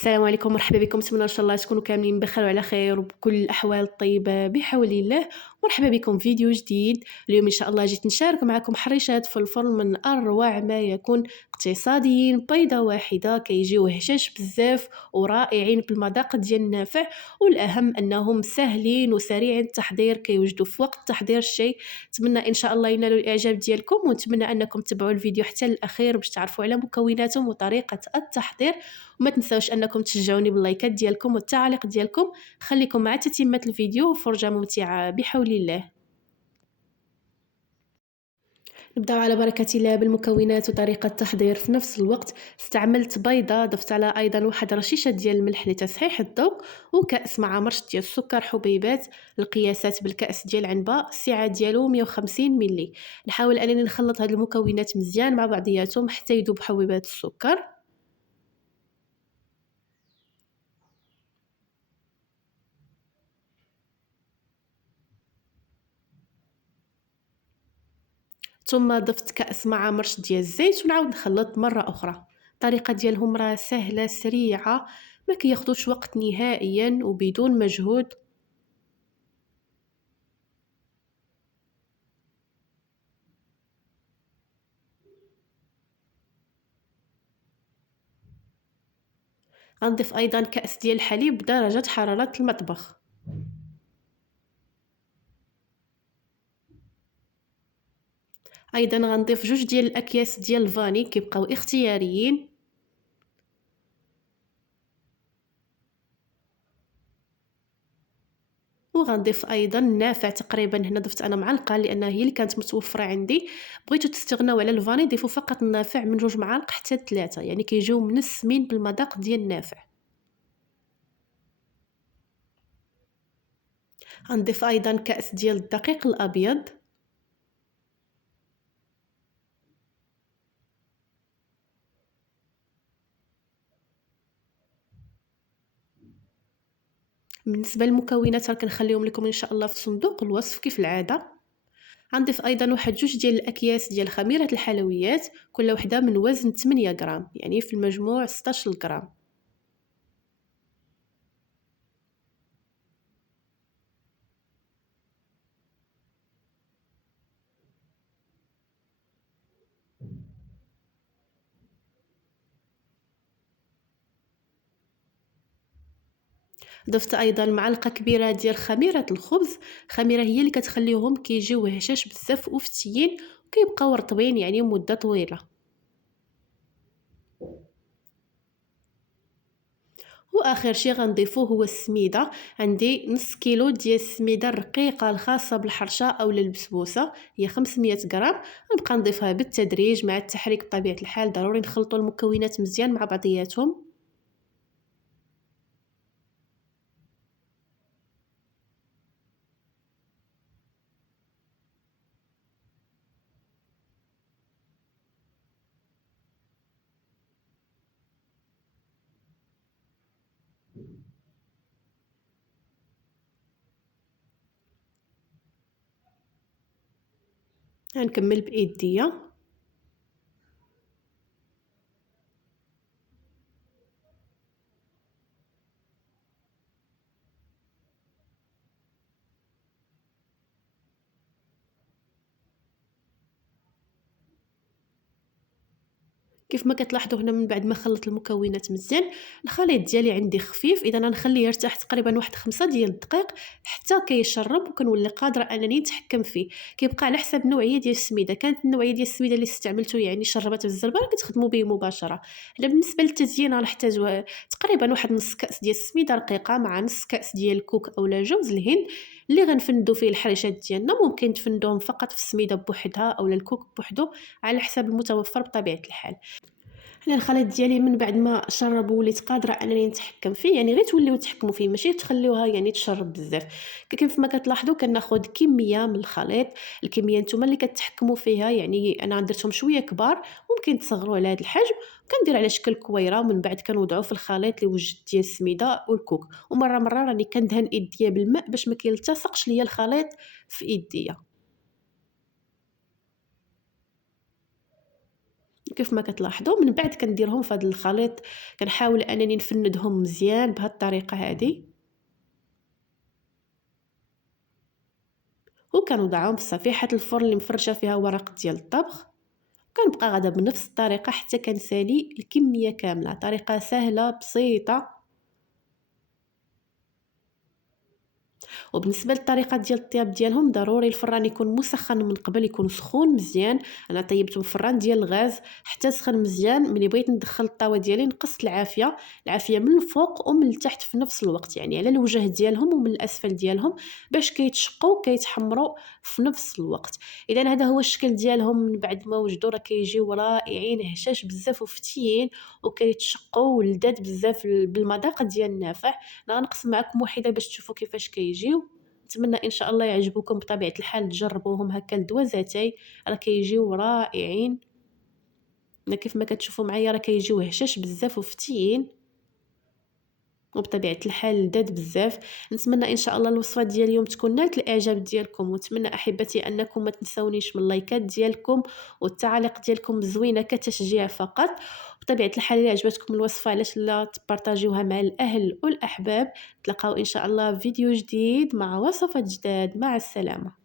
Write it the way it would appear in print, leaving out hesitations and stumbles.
السلام عليكم، مرحبا بكم، نتمنى ان شاء الله تكونوا كاملين بخير وعلى خير وبكل الاحوال الطيبه بحول الله. مرحبا بكم في فيديو جديد. اليوم ان شاء الله جيت نشارك معكم حريشات في الفرن من اروع ما يكون، اقتصاديين، بيضه واحده كيجيو هشاش بزاف ورائعين بالمذاق ديال النافع، والاهم انهم سهلين وسريع التحضير، كيوجدوا في وقت تحضير الشيء. نتمنى ان شاء الله ينالوا الاعجاب ديالكم، ونتمنى انكم تتبعوا الفيديو حتى للاخير باش تعرفوا على مكوناتهم وطريقه التحضير. وما تنساوش انكم تشجعوني باللايكات ديالكم والتعاليق ديالكم. خليكم مع تتمة الفيديو وفرجة ممتعة بحول الله. نبدأ على بركة الله بالمكونات وطريقة التحضير في نفس الوقت. استعملت بيضة، ضفت على أيضا واحد رشيشة ديال الملح لتصحيح الذوق، وكأس مع مرش ديال السكر حبيبات. القياسات بالكأس ديال عنبة، السعة ديالو 150 ملي. نحاول أنني نخلط هاد المكونات مزيان مع بعضياتهم حتى يذوب حبيبات السكر. ثم ضفت كأس مع مرش ديال الزيت ونعاود نخلط مرة أخرى. الطريقة ديالهم راه سهلة سريعة، ما كياخدوش وقت نهائيا وبدون مجهود. غنضيف أيضا كأس ديال الحليب بدرجة حرارة المطبخ. أيضا غنضيف جوج ديال الأكياس ديال الفاني كيبقاو اختياريين. وغنضيف ايضا النافع، تقريبا هنا ضفت انا معلقه لانها هي اللي كانت متوفره عندي. بغيتو تستغناو على الفاني ضيفوا فقط النافع من 2 معالق حتى 3، يعني كيجيو منسمين بالمذاق ديال النافع. غنضيف ايضا كأس ديال الدقيق الابيض. بالنسبه للمكونات راه كنخليهم لكم ان شاء الله في صندوق الوصف كيف العاده. غنضيف ايضا واحد 2 ديال الاكياس ديال خميره الحلويات، كل وحده من وزن 8 غرام، يعني في المجموع 16 غرام. ضفت ايضا معلقه كبيره ديال خميره الخبز. الخميره هي اللي كتخليهم كيجيو هشاش بزاف وفتيين وكيبقاو رطبين يعني مده طويله. واخر شيء غنضيفوه هو السميده. عندي نص كيلو ديال السميده الرقيقه الخاصه بالحرشه او البسبوسه، هي 500 غرام. نبقى نضيفها بالتدريج مع التحريك بطبيعه الحال. ضروري نخلطوا المكونات مزيان مع بعضياتهم. غنكمل بايديا. كيف ما كتلاحظوا هنا من بعد ما خلط المكونات مزيان، الخليط ديالي عندي خفيف، اذا غنخليه يرتاح تقريبا واحد 5 ديال الدقائق حتى كيشرب وكنولي قادره انني نتحكم فيه. كيبقى على حسب النوعيه ديال السميده. كانت النوعيه ديال السميده اللي استعملته يعني شربت بالزربه، كتخدموا به مباشره. هنا بالنسبه للتزيين غنحتاج تقريبا واحد نص كاس ديال السميده رقيقه مع نص كاس ديال الكوك اولا جوز الهند اللي غنفندو فيه الحريشات ديالنا. ممكن تفندوهم فقط في السميده بوحدها اولا الكوك بوحدو على حسب المتوفر بطبيعه الحال. انا الخليط ديالي من بعد ما شرب وليت قادره انني نتحكم فيه، يعني غير توليو تحكموا فيه ماشي تخليوها يعني تشرب بزاف. كيف ما كتلاحظوا كناخذ كميه من الخليط. الكميه نتوما اللي كتحكموا فيها، يعني انا درتهم شويه كبار، ممكن تصغروا على هذا الحجم. كندير على شكل كويره، ومن بعد كنوضعوا في الخليط اللي وجدت ديال السميده والكوك. ومره مره راني كندهن ايديا بالماء باش ما كيلتصقش ليا الخليط في ايديا. كيف ما كتلاحظوا من بعد كنديرهم في هذا الخليط، كنحاول انني نفندهم مزيان بهذه الطريقه هذه، وكنوضعهم في صفيحه الفرن اللي مفرشه فيها ورق ديال الطبخ. كنبقى غادا بنفس الطريقه حتى كنسالي الكميه كامله، طريقه سهله بسيطه. وبالنسبه للطريقه ديال الطياب ديالهم ضروري الفران يكون مسخن من قبل، يكون سخون مزيان. انا طيبته بفران ديال الغاز حتى سخن مزيان. ملي بغيت ندخل الطاوه ديالي نقصت العافيه من الفوق ومن التحت في نفس الوقت، يعني على الوجه ديالهم ومن الاسفل ديالهم، باش كيتشقوا كيتحمروا في نفس الوقت. اذا هذا هو الشكل ديالهم من بعد ما وجدوا، راه كيجيو رائعين هشاش بزاف وفتيين وكيتشقوا ولذاذ بزاف بالمذاق ديال النافع. انا غنقسم معكم وحده باش تشوفوا كيفاش كيجيو. نتمنى ان شاء الله يعجبوكم بطبيعه الحال، تجربوهم هكا لدوازاتي، راه كيجيو رائعين. انا كيف ما كتشوفوا معايا راه كيجيو هشاش بزاف وفتيين، وبطبيعه الحال لذاذ بزاف. نتمنى ان شاء الله الوصفه ديال اليوم تكون نالت الاعجاب ديالكم، ونتمنى احبتي انكم ما تنسونيش من اللايكات ديالكم والتعاليق ديالكم الزوينه كتشجيع فقط. بطبيعه الحال الا عجبتكم الوصفه علاش لا تبارطاجيوها مع الاهل والاحباب. تلقاو ان شاء الله فيديو جديد مع وصفه جداد. مع السلامه.